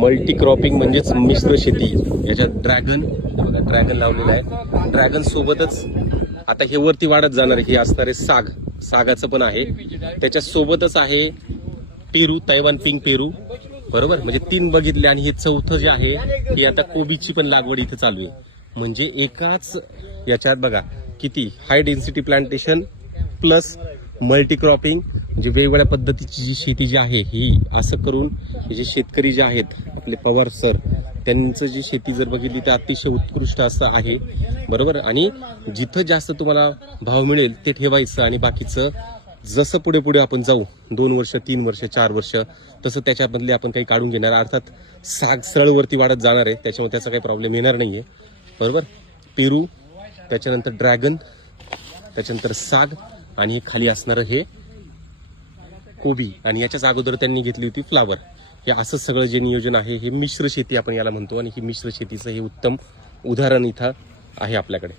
Multi cropping म्हणजेच मिश्र शेती. याच्यात ड्रॅगन बघा, ड्रॅगन लावलेलं आहे. ड्रॅगन सोबतच आता हे वरती वाढत जाणार हे असणारे सागाचं पण आहे. त्याच्या सोबतच आहे पेरू, तैवान पिंक पेरू, बरोबर. म्हणजे 3 बघितले आणि हे चौथं जे आहे हे आता कोबीची पण लागवड इथे चालू आहे. म्हणजे एकाच याच्यात बघा किती high density plantation plus multi cropping, म्हणजे वेगवेगळ्या पद्धतीची जी शेती जी आहे ही असं करून जे शेतकरी जे आहेत आपले पवार सर, त्यांचं जी शेती जर बघितली तर अतिशय उत्कृष्ट असं आहे, बरोबर. आणि जिथं जास्त तुम्हाला भाव मिळेल ते ठेवायचं आणि बाकीचं जसं पुढे पुढे आपण जाऊ 2 वर्ष 3 वर्ष 4 वर्ष तसं त्याच्यामधले आपण काही काढून घेणार. अर्थात साग सरळवरती वाढत जाणार आहे, त्याच्यामुळे त्याचा काही प्रॉब्लेम येणार नाहीये, बरोबर. पेरू, त्याच्यानंतर ड्रॅगन, त्याच्यानंतर साग आणि खाली असणारं हे कोबी आणि याच्याच अगोदर त्यांनी घेतली होती फ्लावर. हे असं सगळं जे नियोजन आहे हे मिश्र शेती आपण याला म्हणतो आणि ही मिश्र शेतीचं हे उत्तम उदाहरण इथं आहे आपल्याकडे.